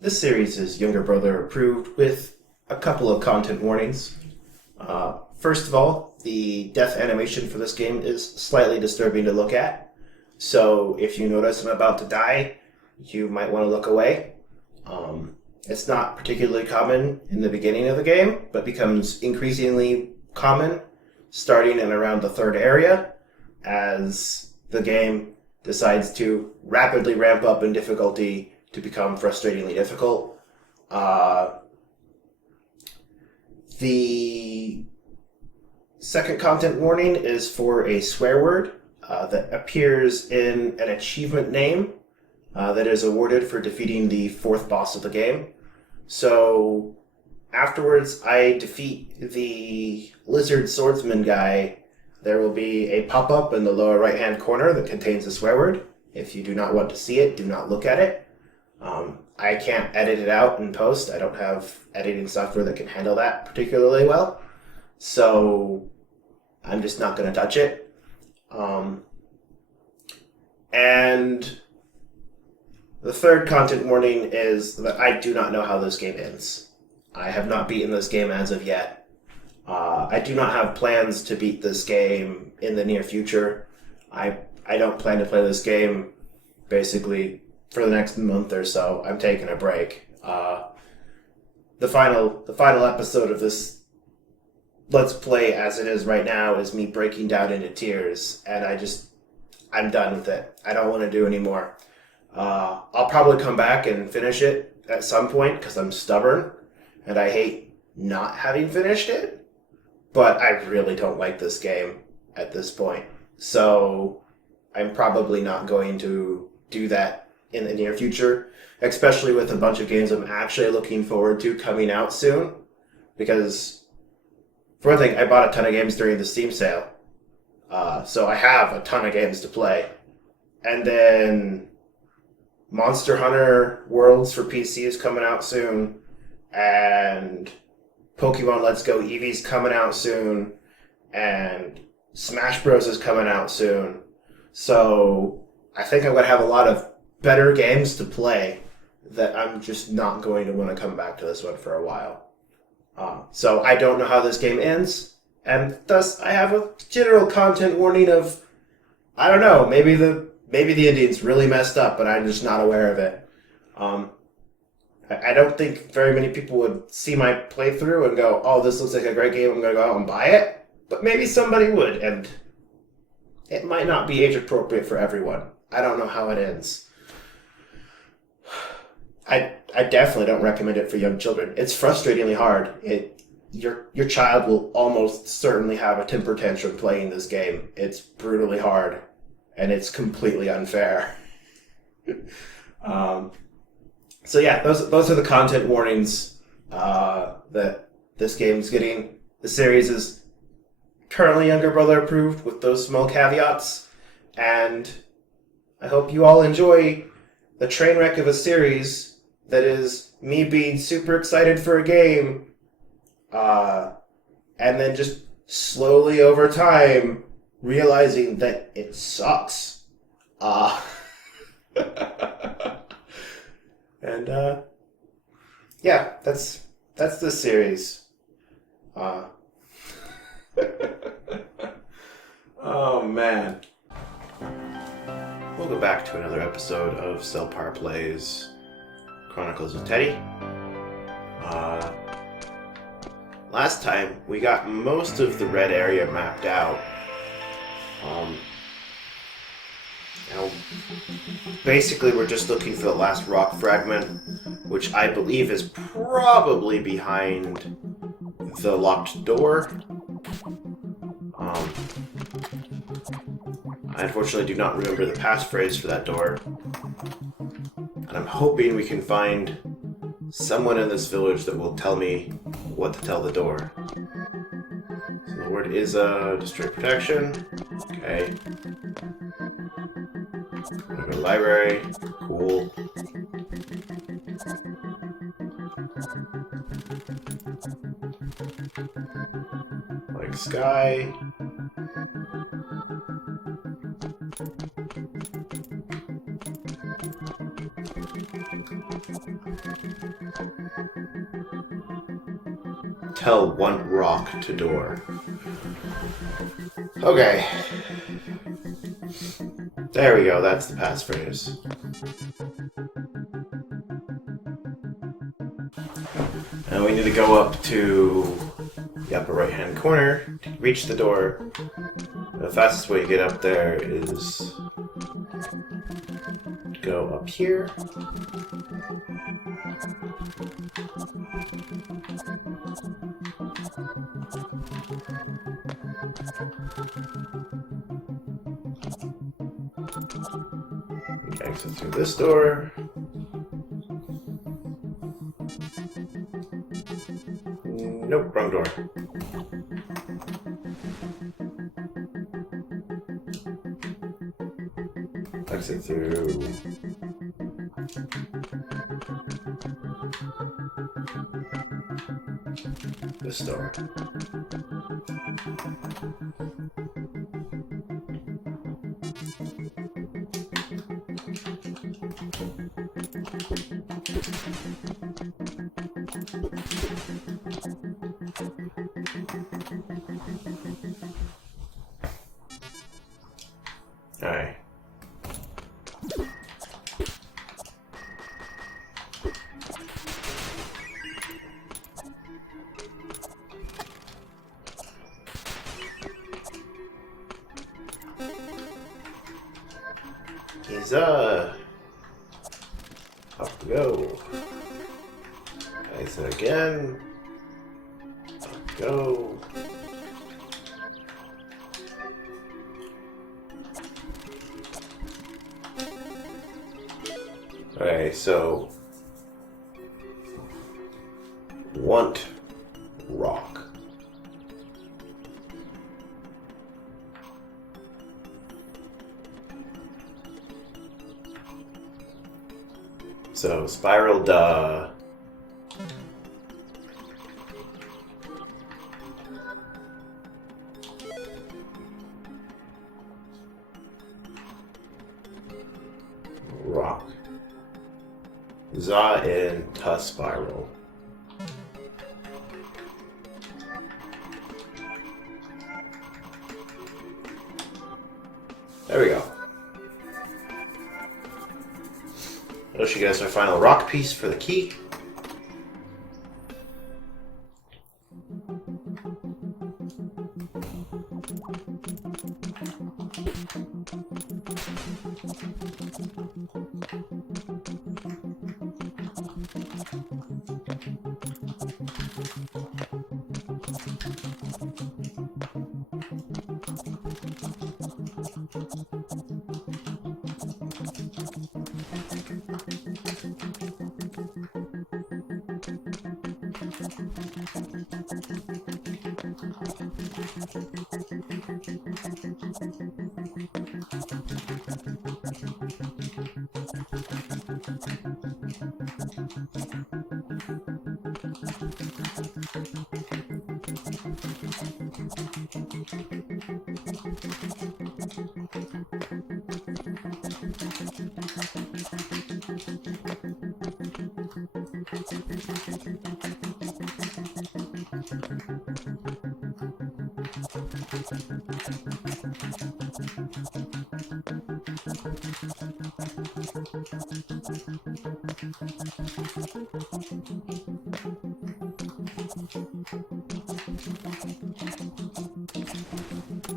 This series is younger brother approved with a couple of content warnings. First of all, the death animation for this game is slightly disturbing to look at. So if you notice I'm about to die, you might want to look away. It's not particularly common in the beginning of the game, but becomes increasingly common starting in around the third area as the game decides to rapidly ramp up in difficulty to become frustratingly difficult. The second content warning is for a swear word that appears in an achievement name that is awarded for defeating the fourth boss of the game. So afterwards I defeat the lizard swordsman guy. There will be a pop-up in the lower right-hand corner that contains a swear word. If you do not want to see it, do not look at it. I can't edit it out in post. I don't have editing software that can handle that particularly well. So I'm just not going to touch it. And the third content warning is that I do not know how this game ends. I have not beaten this game as of yet. I do not have plans to beat this game in the near future. I don't plan to play this game basically for the next month or so. I'm taking a break. The final episode of this Let's Play as it is right now is me breaking down into tears, and I'm done with it. I don't want to do anymore. I'll probably come back and finish it at some point because I'm stubborn and I hate not having finished it. But I really don't like this game at this point. So I'm probably not going to do that in the near future, especially with a bunch of games I'm actually looking forward to coming out soon. Because, for one thing, I bought a ton of games during the Steam sale. So I have a ton of games to play. And then Monster Hunter Worlds for PC is coming out soon. And Pokemon Let's Go Eevee's coming out soon, and Smash Bros. Is coming out soon. So I think I'm going to have a lot of better games to play that I'm just not going to want to come back to this one for a while. So I don't know how this game ends, and thus I have a general content warning of, I don't know, maybe the Indians really messed up, but I'm just not aware of it. I don't think very many people would see my playthrough and go, oh, this looks like a great game, I'm going to go out and buy it. But maybe somebody would, and it might not be age appropriate for everyone. I don't know how it ends. I definitely don't recommend it for young children. It's frustratingly hard. Your child will almost certainly have a temper tantrum playing this game. It's brutally hard, and it's completely unfair. So yeah, those are the content warnings that this game's getting. The series is currently younger brother approved with those small caveats, and I hope you all enjoy the train wreck of a series that is me being super excited for a game, and then just slowly over time realizing that it sucks. And yeah, that's the series. Oh man. Welcome back to another episode of Selpar Plays Chronicles of Teddy. Last time we got most of the red area mapped out. Now, basically, we're just looking for the last rock fragment, which I believe is probably behind the locked door. I unfortunately do not remember the passphrase for that door. And I'm hoping we can find someone in this village that will tell me what to tell the door. So the word is destroy protection. Okay. I'm gonna go to library. Cool. Like sky. Tell one rock to door. Okay. There we go, that's the passphrase. And we need to go up to the upper right hand corner to reach the door. The fastest way to get up there is to go up here. Exit through this door. Nope, wrong door. Exit through this door. Alright. He's up we go. Exit again. Up we go. Alright, so want rock. So spiral rock. Za in ta spiral. There we go. I'll show you guys our final rock piece for the key.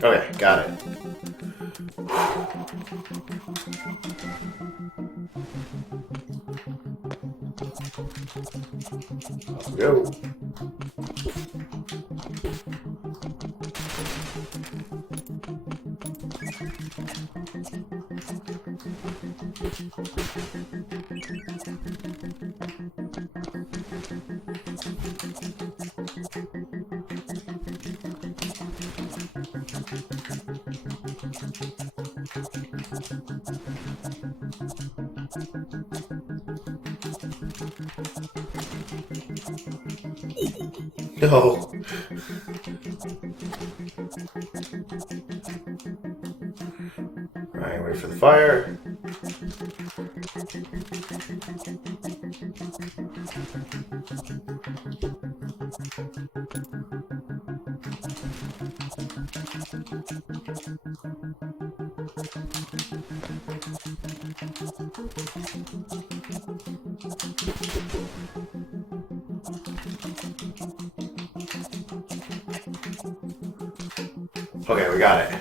Okay, got it. Off we go. No. Alright, wait for the fire. Okay, we got it.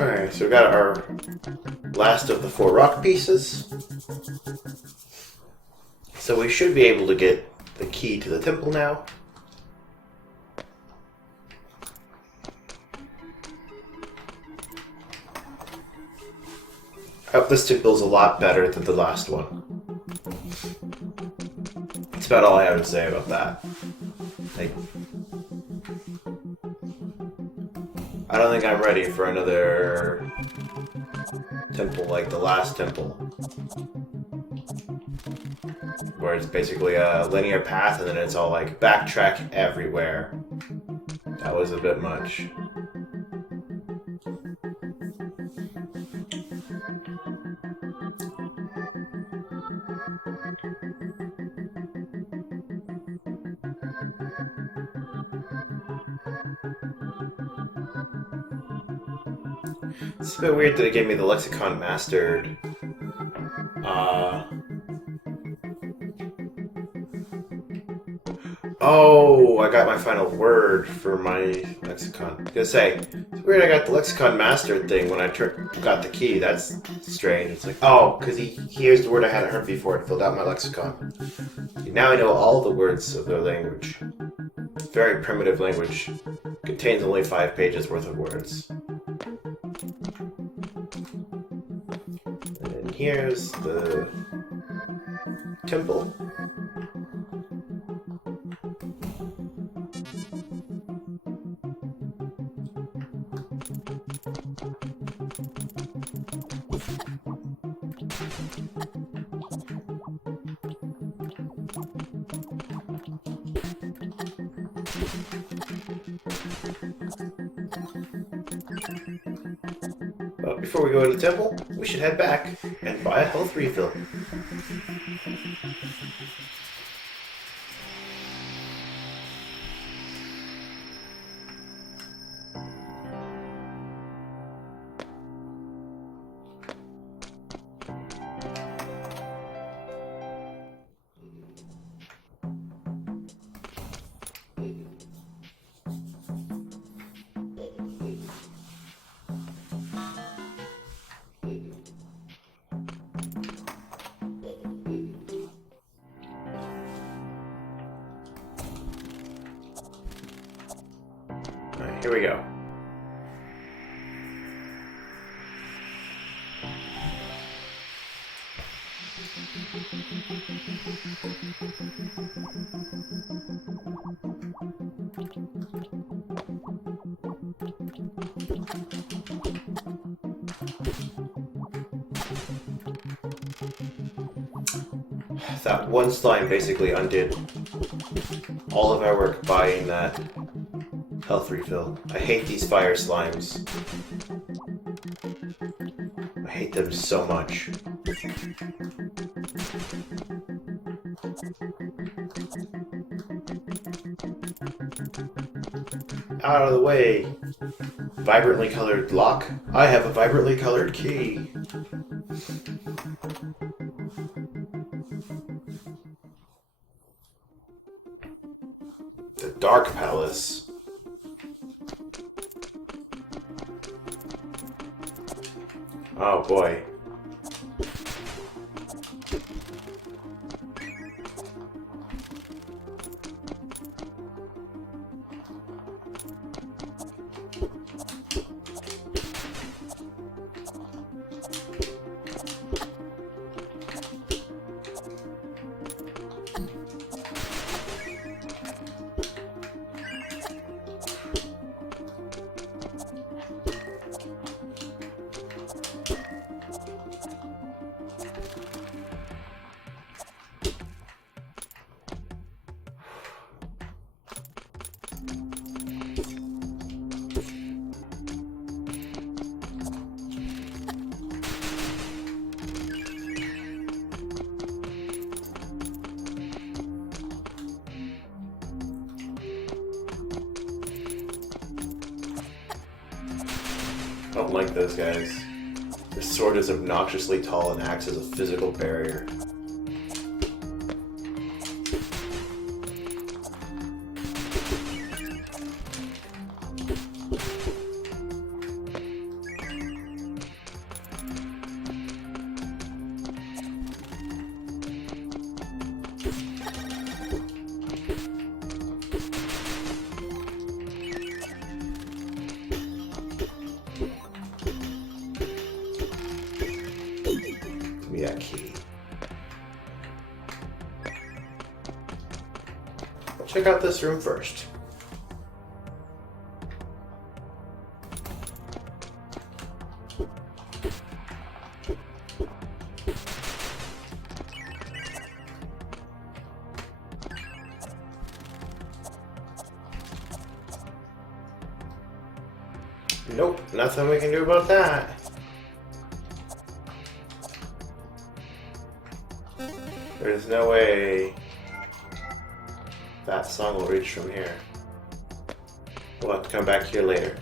Alright, so we got our last of the 4 rock pieces. So we should be able to get the key to the temple now. Oh, this temple's a lot better than the last one. That's about all I have to say about that. I don't think I'm ready for another temple like the last temple, where it's basically a linear path and then it's all like backtrack everywhere. That was a bit much. It's a bit weird that it gave me the lexicon mastered. Oh, I got my final word for my lexicon. I was gonna say, it's weird I got the lexicon mastered thing when I got the key. That's strange. It's like, oh, because he hears the word I hadn't heard before and filled out my lexicon. Now I know all the words of their language. Very primitive language. Contains only 5 pages worth of words. And here's the temple. But before we go to the temple, we should head back and buy a health refill. Alright, here we go. That one slime basically undid all of our work buying that health refill. I hate these fire slimes. I hate them so much. Out of the way! Vibrantly colored lock. I have a vibrantly colored key. The Dark Palace. Oh boy. don't like those guys. Their sword is obnoxiously tall and acts as a physical barrier. Yeah, key. Check out this room first. Nope, nothing we can do about that. There's no way that song will reach from here. We'll have to come back here later.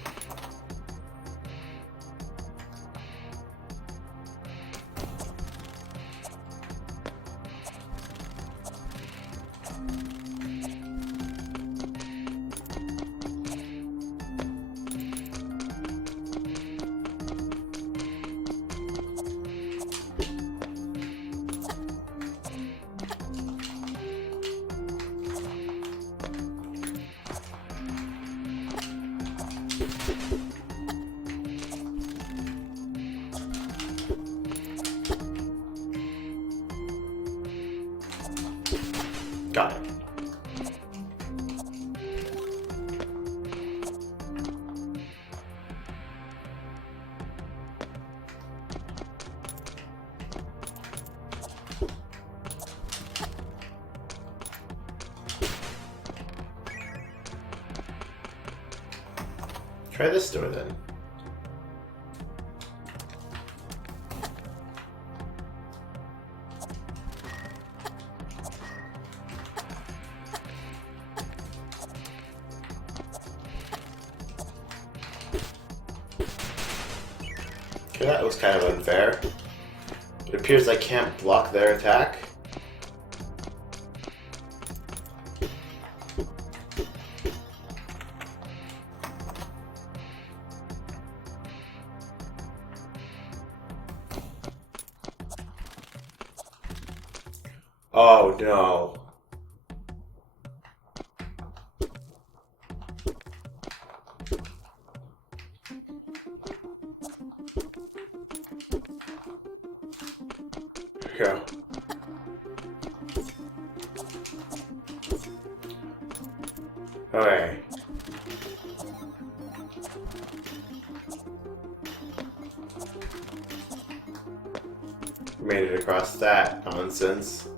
Got it. Try this door then. Okay, that was kind of unfair. It appears I can't block their attack. Oh no. Here we go. Okay. Made it across that nonsense.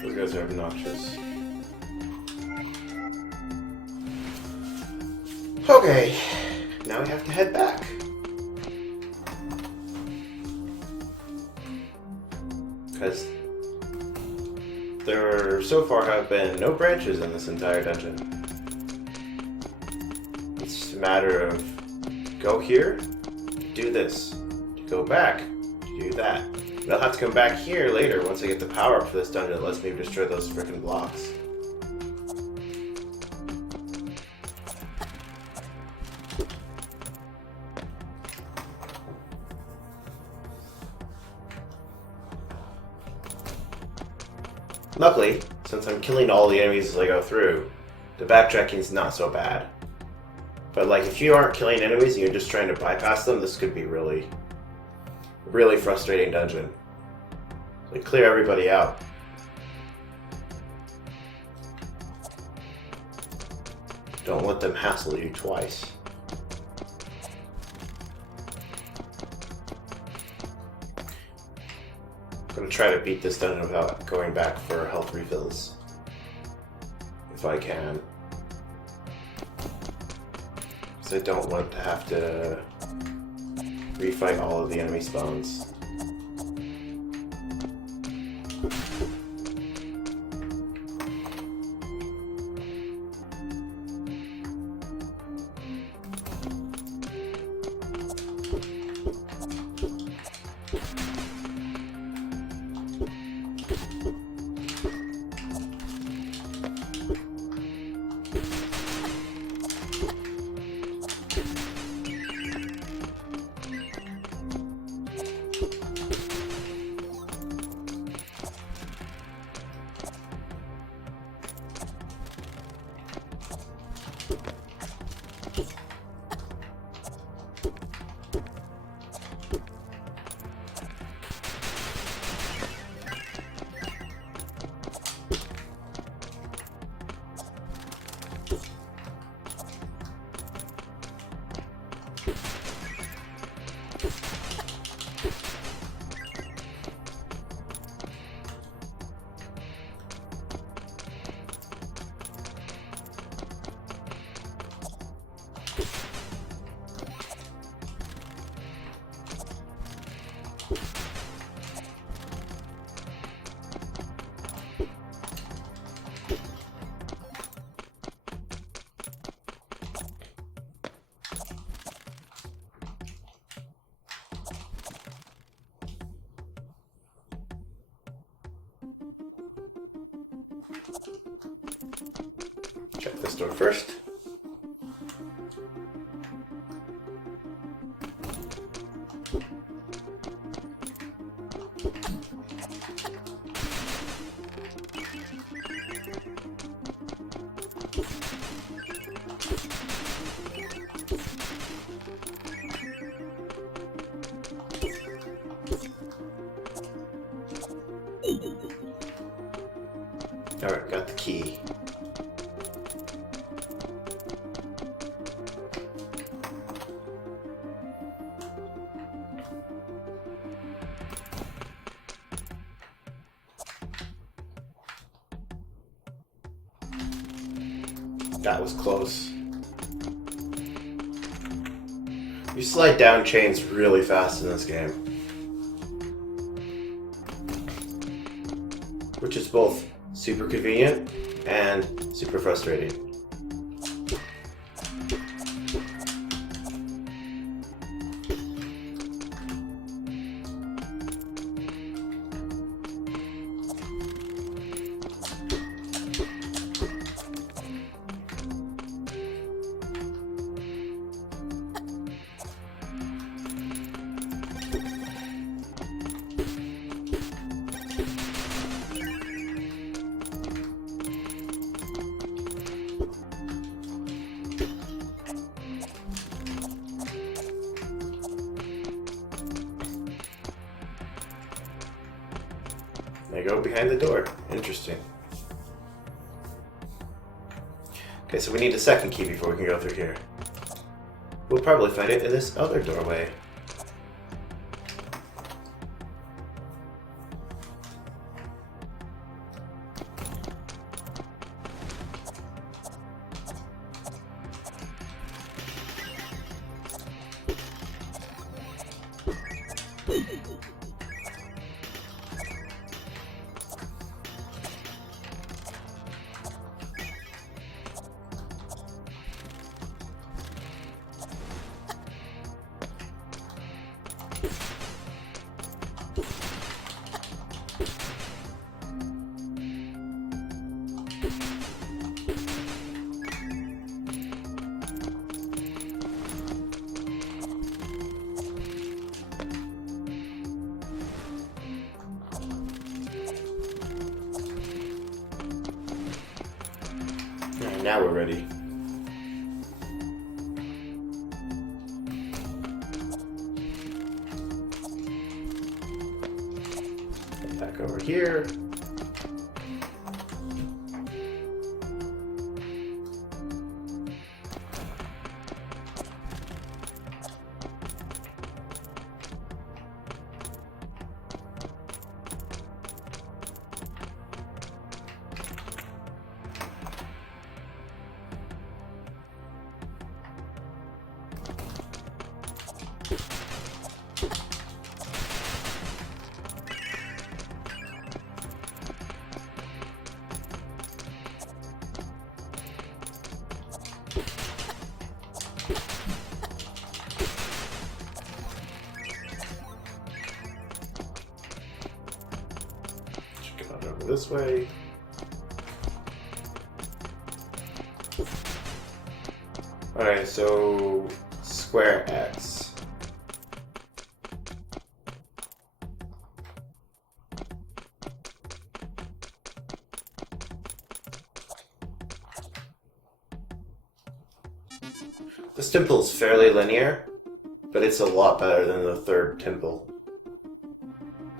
Those guys are obnoxious. Okay, now we have to head back. Because there so far have been no branches in this entire dungeon. It's just a matter of go here, do this, go back, do that. And I'll have to come back here later once I get the power up for this dungeon that lets me destroy those frickin' blocks. Luckily, since I'm killing all the enemies as I go through, the backtracking's not so bad. But like, if you aren't killing enemies and you're just trying to bypass them, this could be really, really frustrating dungeon. Like, clear everybody out. Don't let them hassle you twice. I'm gonna try to beat this dungeon without going back for health refills. If I can. Because I don't want to have to refight all of the enemy spawns. Check this door first. Alright, got the key. That was close. You slide down chains really fast in this game. Which is both super convenient and super frustrating. They go behind the door. Interesting. Okay, so we need a second key before we can go through here. We'll probably find it in this other doorway. Now we're ready. Back over here. This way. Alright, so square X. This temple is fairly linear, but it's a lot better than the third temple.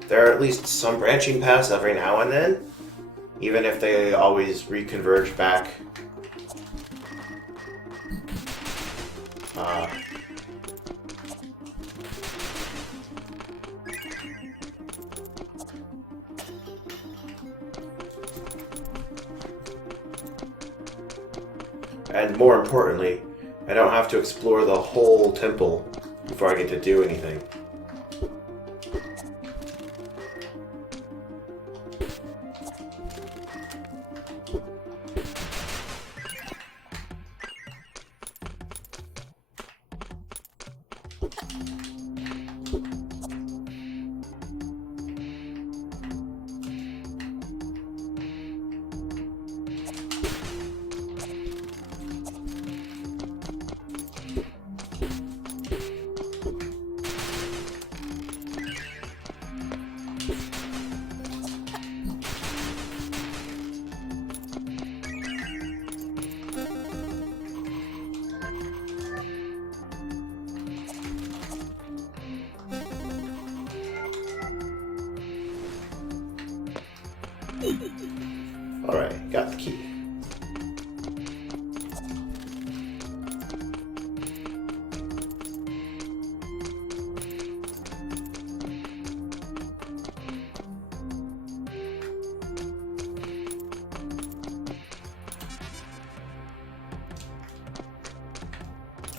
There are at least some branching paths every now and then, even if they always reconverge back. And more importantly, I don't have to explore the whole temple before I get to do anything. Alright, got the key.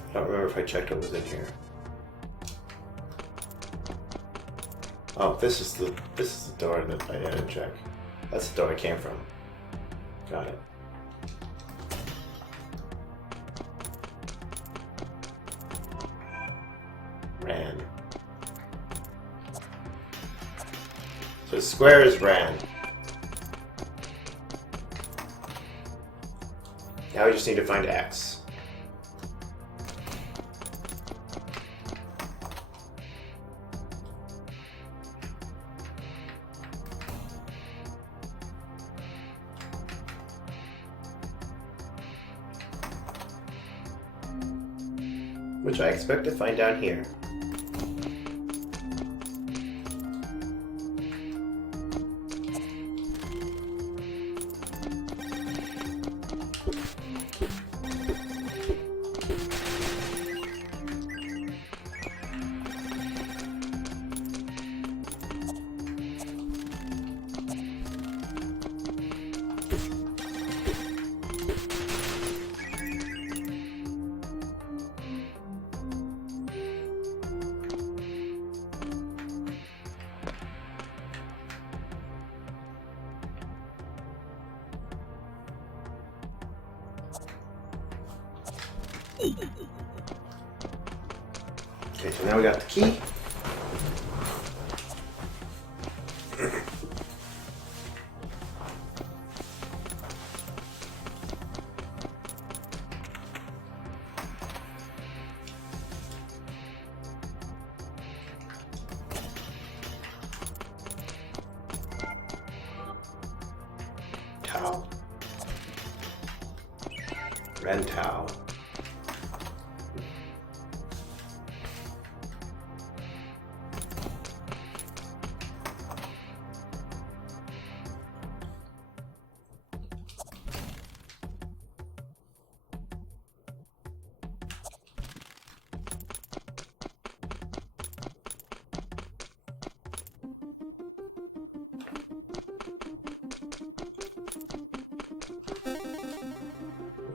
I don't remember if I checked what was in here. Oh, this is the door that I didn't check. That's the door I came from. Got it. Ran. So square is ran. Now we just need to find X. Which I expect to find down here. Okay, so now we got the key. Towel. Red towel.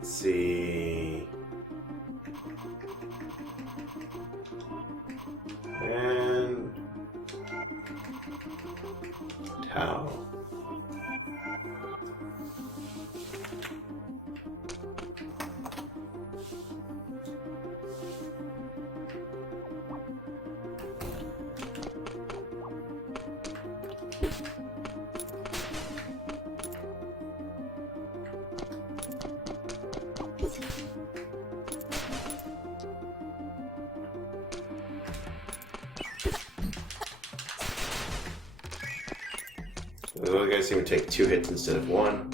Let's see. And towel. Well, I guess he would take 2 hits instead of 1.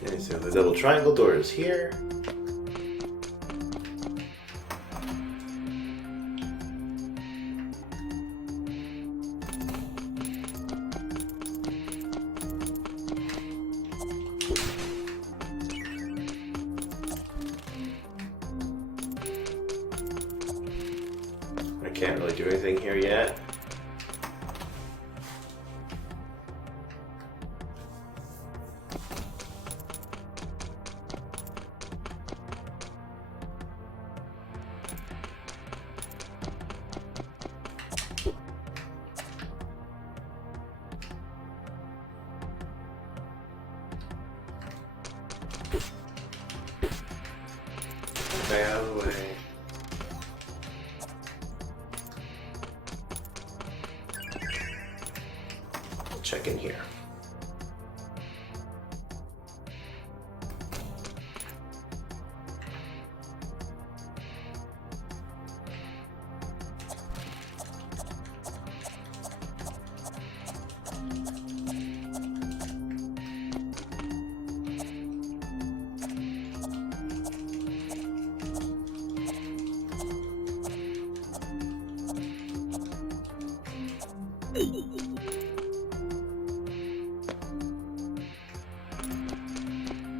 Okay, so the double triangle door is here. I can't really do anything here yet. Stay out of the way. Check in here.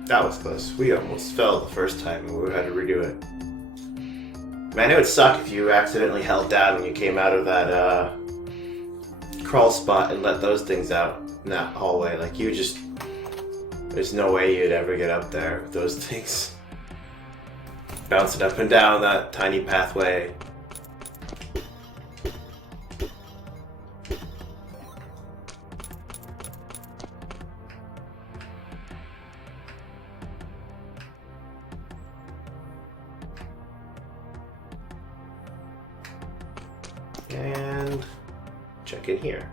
That was close. We almost fell the first time and we had to redo it. Man, it would suck if you accidentally held down when you came out of that crawl spot and let those things out in that hallway. Like, you just... There's no way you'd ever get up there with those things. Bouncing up and down that tiny pathway. And check in here.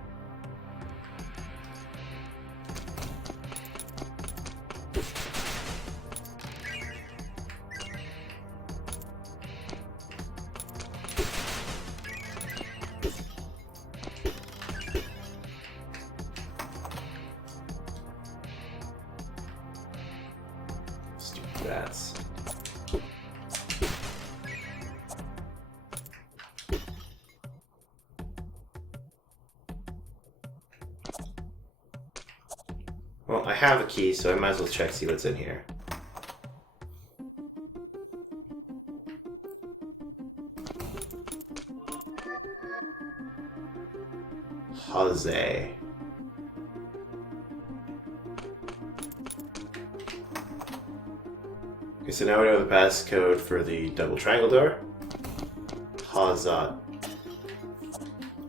Stupid rats. Well, I have a key, so I might as well check, see what's in here. Jose. Okay, so now we know the passcode for the double triangle door. Hazat.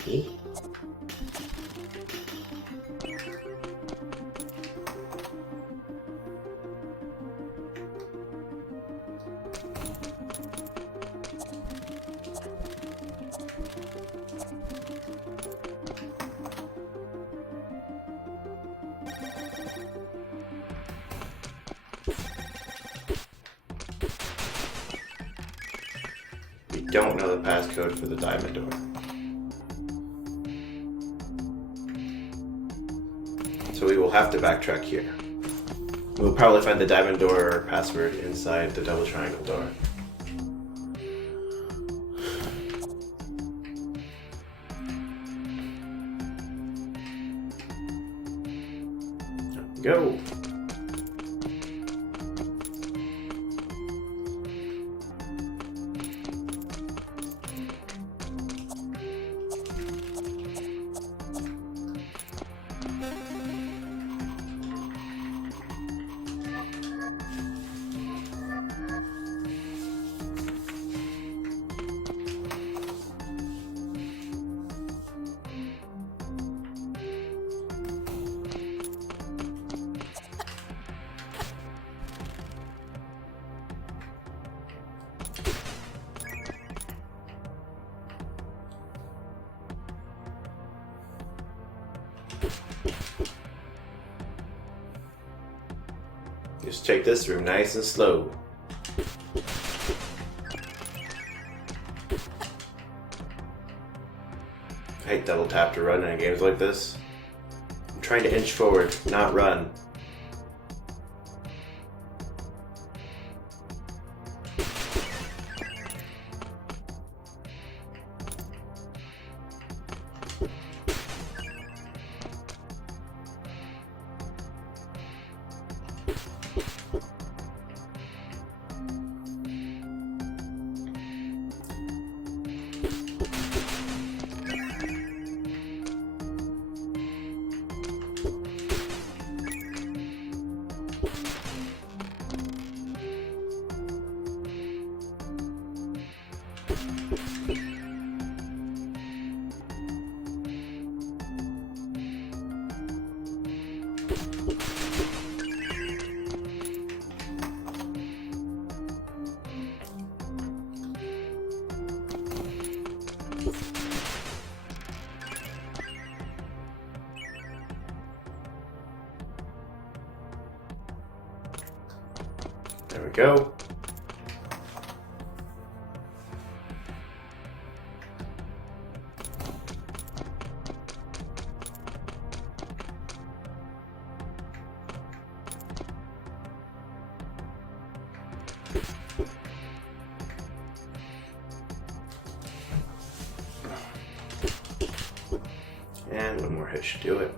E? We don't know the passcode for the diamond door. So we will have to backtrack here. We'll probably find the diamond door password inside the double triangle door. Go. Just take this room nice and slow. I hate double tap to run in games like this. I'm trying to inch forward, not run. There we go. And one more hit should do it.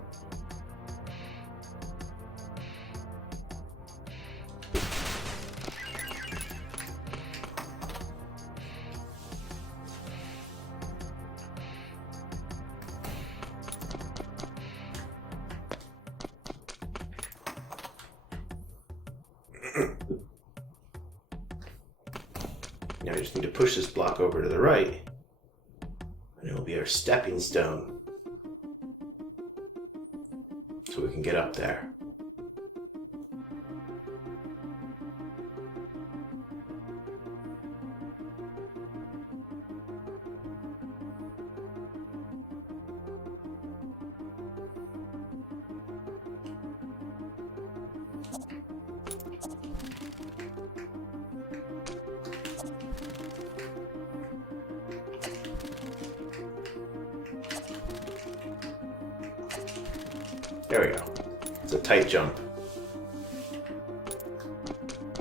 Now we just need to push this block over to the right, and it will be our stepping stone, so we can get up there. There we go. It's a tight jump.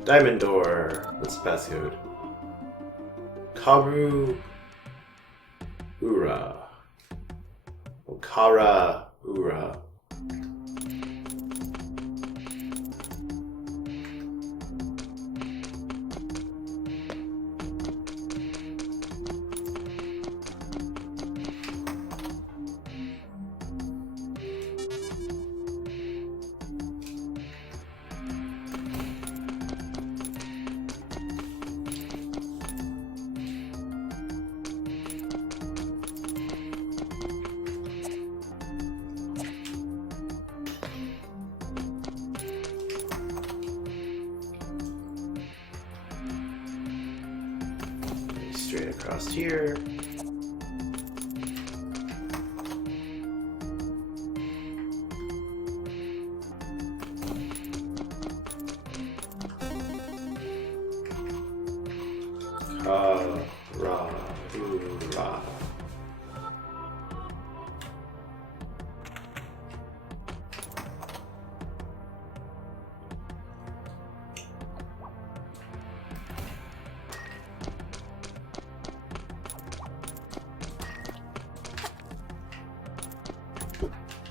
Diamond door. What's the passcode? Karu Ura. Okara Ura. Straight across here. Ka-ra-u-ra.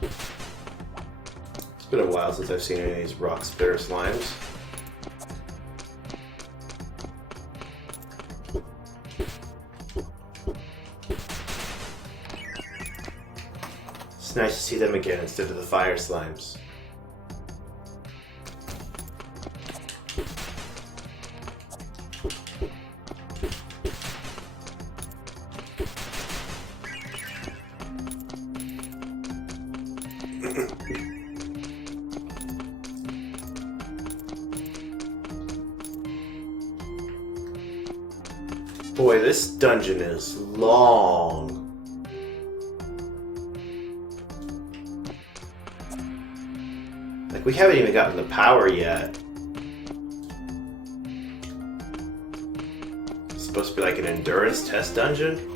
It's been a while since I've seen any of these rock spitter slimes. It's nice to see them again instead of the fire slimes. Boy, this dungeon is long. Like, we haven't even gotten the power yet. It's supposed to be like an endurance test dungeon?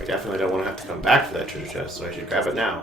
I definitely don't want to have to come back for that treasure chest, so I should grab it now.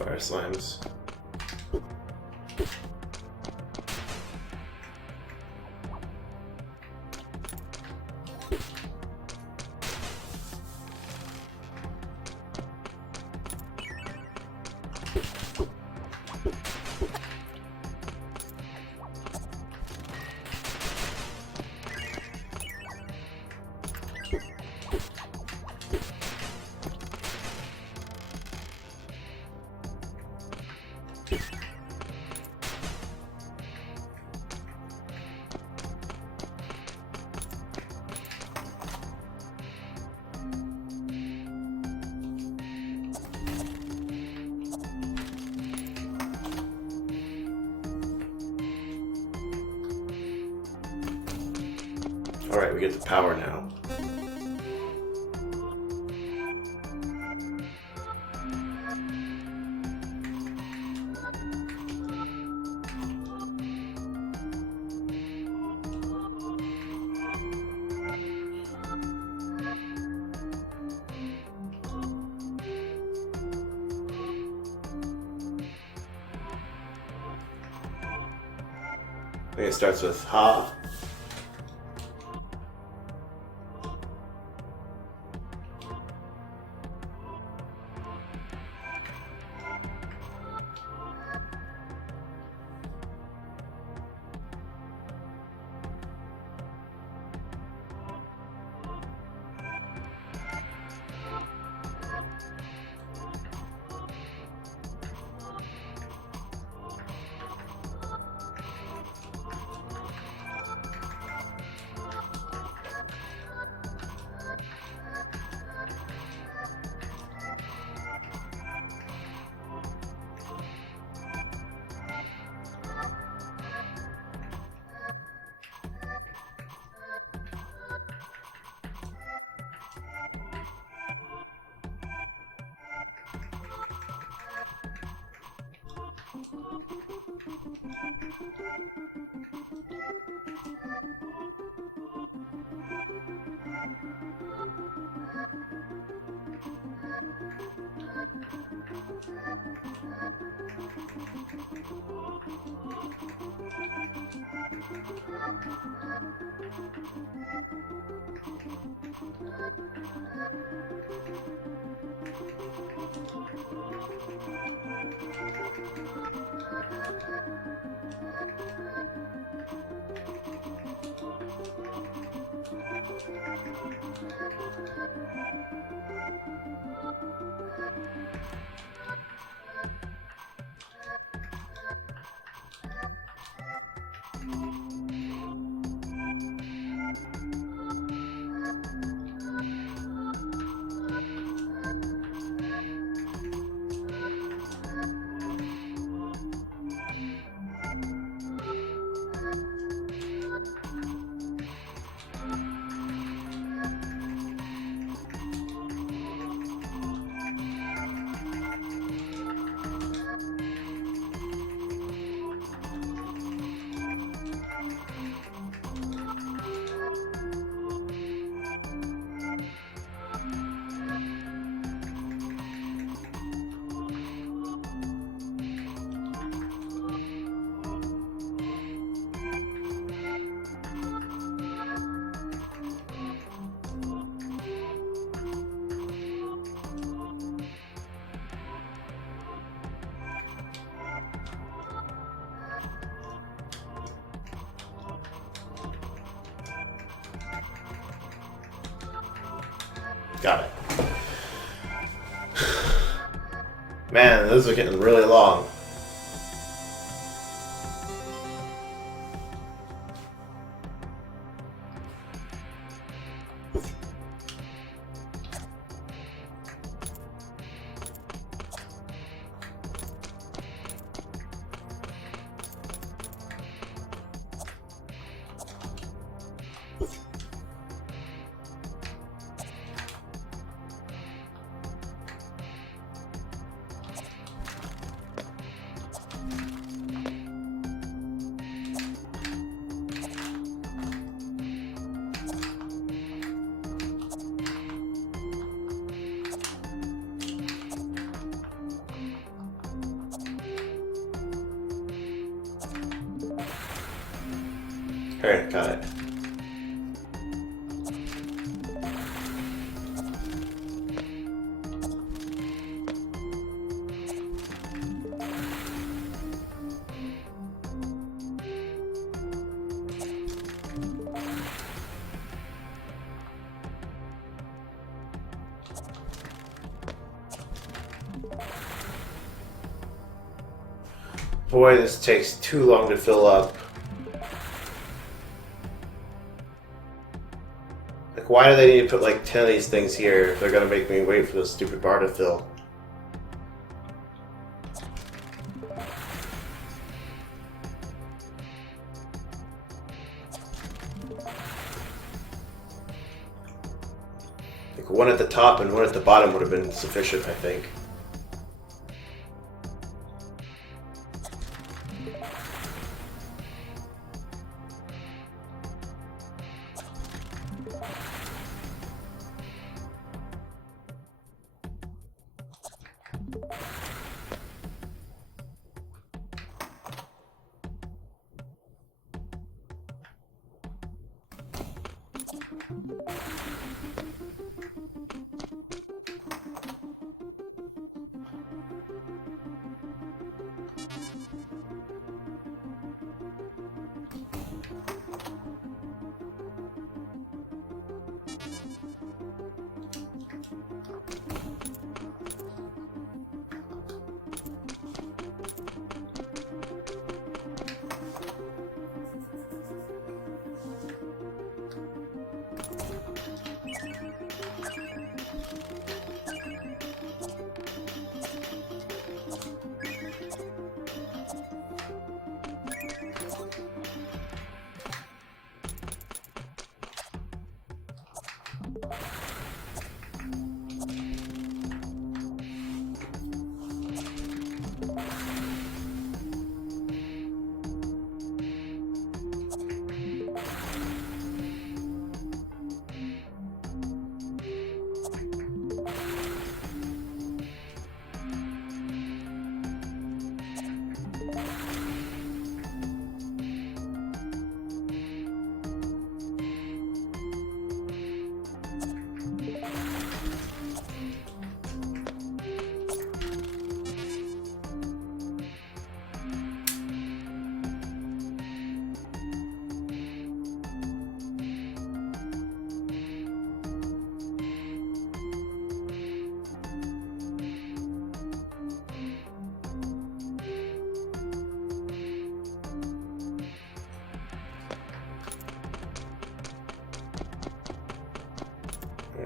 Fire slimes. Alright, we get the power now. think it starts with ha. Got it. Man, those are getting really long. Alright, got it. Boy, this takes too long to fill up. Like, why do they need to put like 10 of these things here if they're gonna make me wait for this stupid bar to fill? Like, one at the top and one at the bottom would have been sufficient, I think.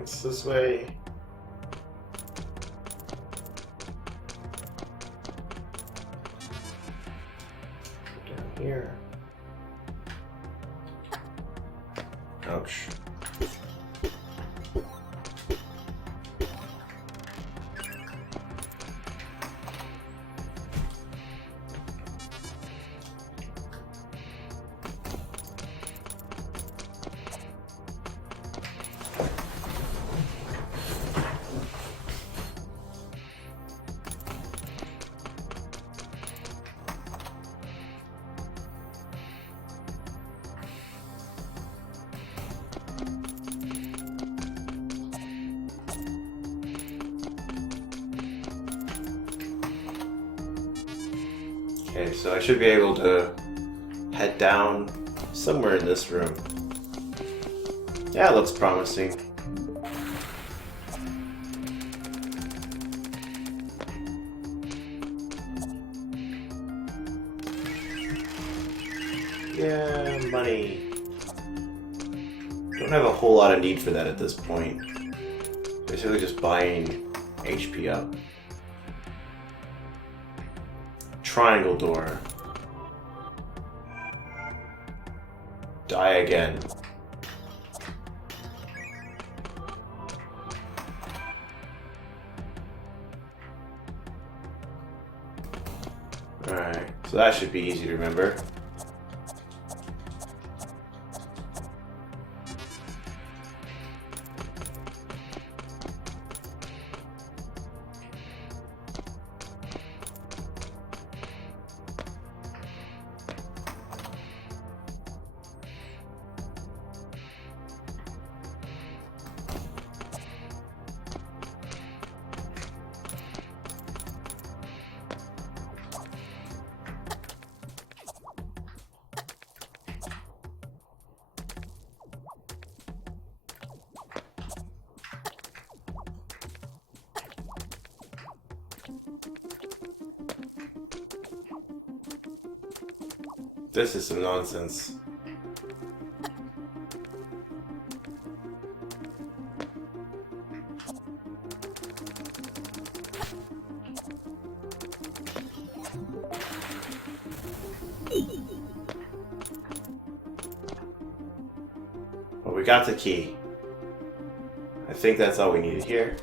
It's this way. Down here. Ouch. Okay, so I should be able to head down somewhere in this room. Yeah, looks promising. Yeah, money. Don't have a whole lot of need for that at this point. Basically just buying HP up. Triangle door. Die again. Alright, so that should be easy to remember. This is some nonsense. Well, we got the key. I think that's all we needed here.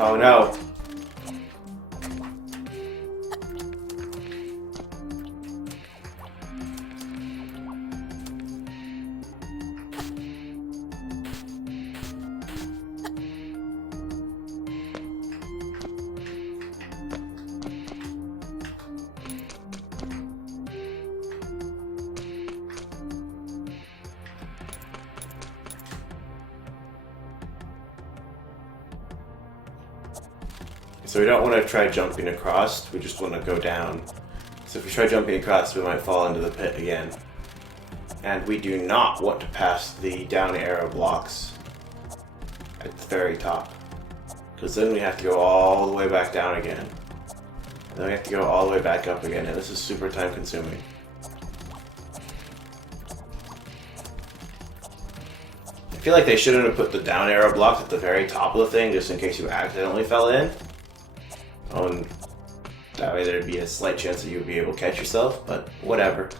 Oh no. So we don't want to try jumping across, we just want to go down. So if we try jumping across, we might fall into the pit again. And we do not want to pass the down arrow blocks at the very top. Because then we have to go all the way back down again. And then we have to go all the way back up again, and this is super time consuming. I feel like they shouldn't have put the down arrow blocks at the very top of the thing, just in case you accidentally fell in. And that way there'd be a slight chance that you would be able to catch yourself, but whatever.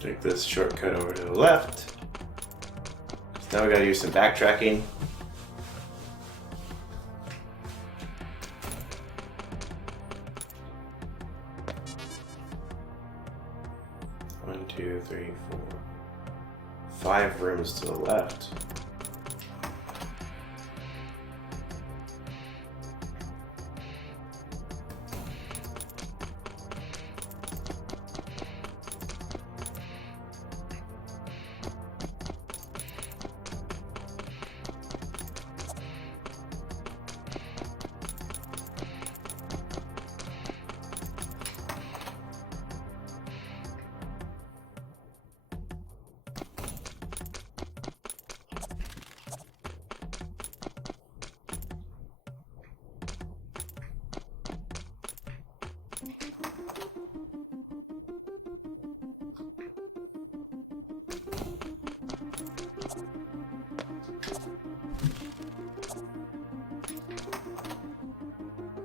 Take this shortcut over to the left. So now we gotta use some backtracking. One, two, three, four. 5 rooms to the left.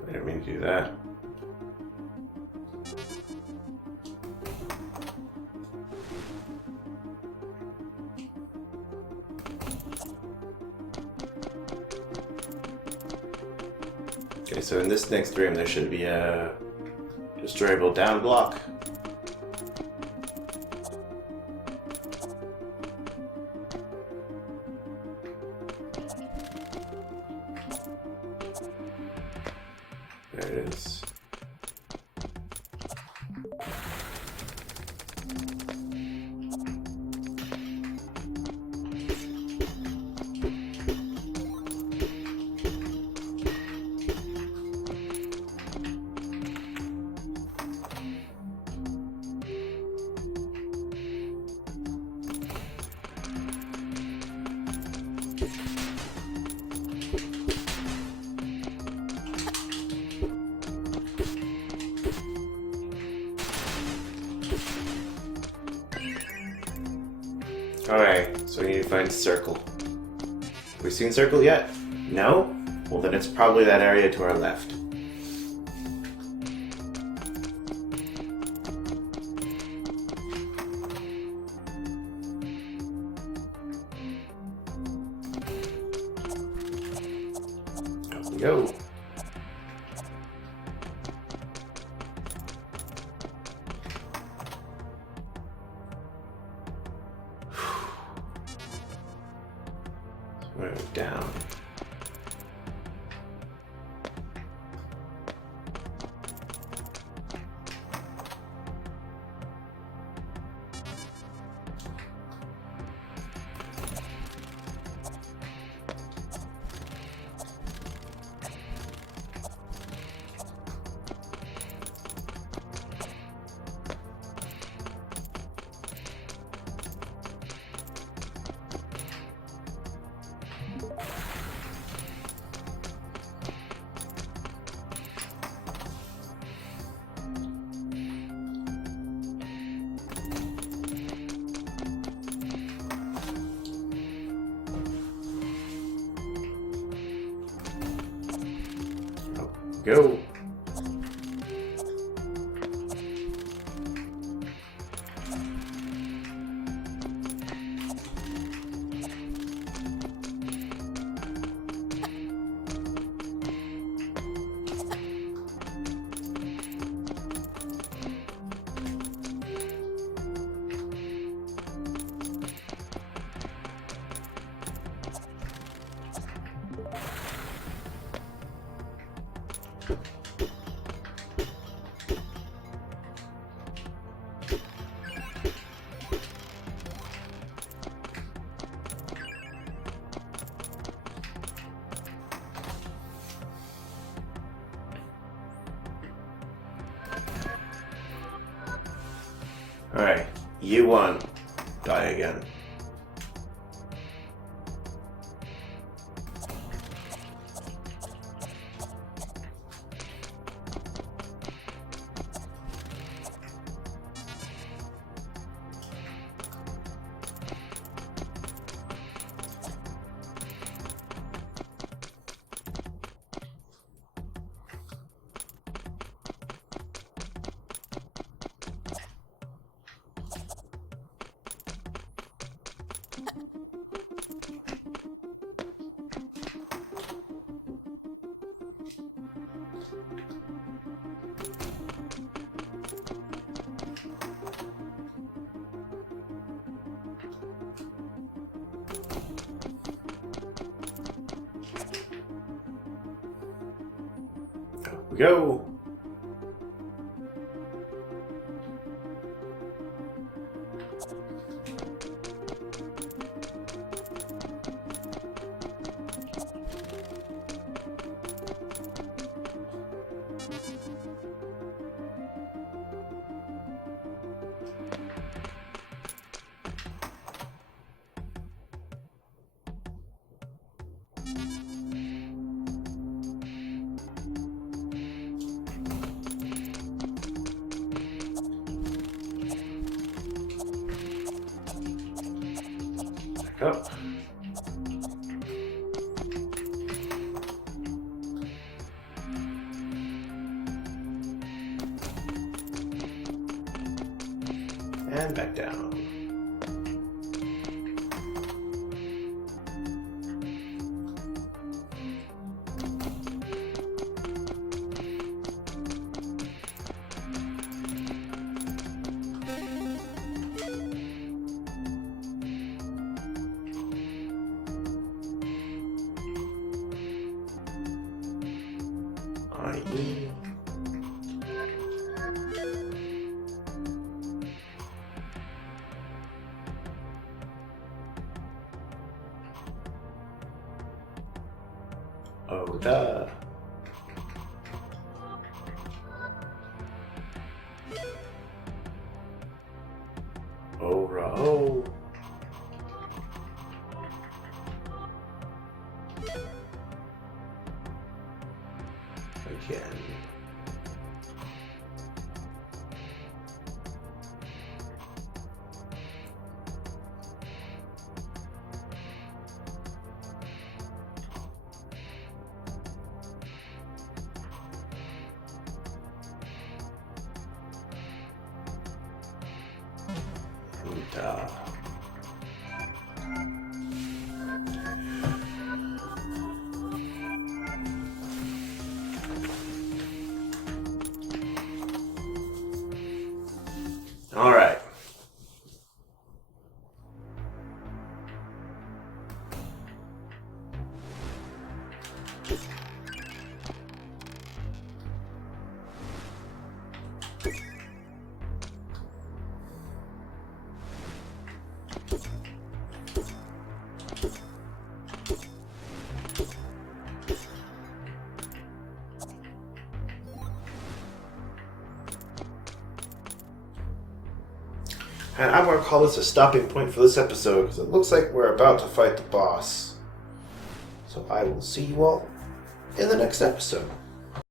I didn't mean to do that. Okay, so in this next room there should be a destroyable down block. There it is. Alright, so we need to find Circle. Have we seen Circle yet? No? Well then it's probably that area to our left. Up we go. Move down. Go. Alright, you won. Die again. We go. Up. And back down. Oh, duh. Oh, oh. Again. All right. And I'm going to call this a stopping point for this episode because it looks like we're about to fight the boss. So I will see you all in the next episode.